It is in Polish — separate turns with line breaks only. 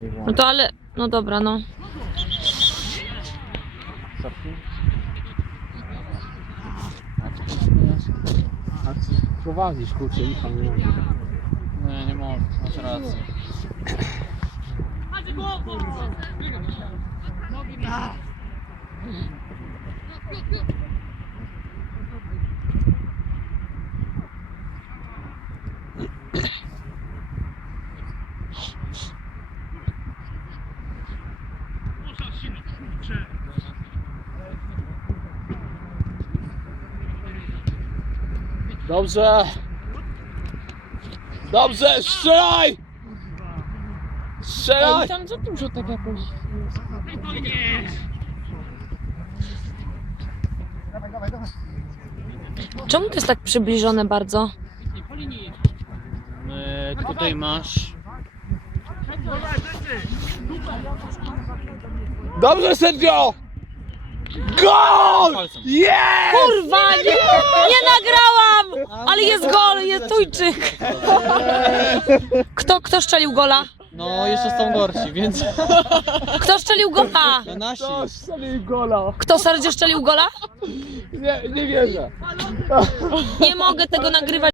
No to ale... No dobra, no.
A ty prowadzisz, kurczę, Michał, nie mogę.
Nie, nie mogę, masz rację.
Dobrze! Dobrze, strzelaj! Strzelaj!
Tam za dużo tak jakoś... Czemu to jest tak przybliżone bardzo?
Tutaj masz...
Dobrze, sędzio! Gol! Jest!
Kurwa, nie nagrałam! Ale jest gol, jest Tujczyk. Kto strzelił gola?
No, jeszcze są gorsi, więc...
Kto strzelił gola?
No nasi.
To strzelił gola!
Kto Sergio strzelił gola?
Nie wierzę!
Nie mogę tego nagrywać.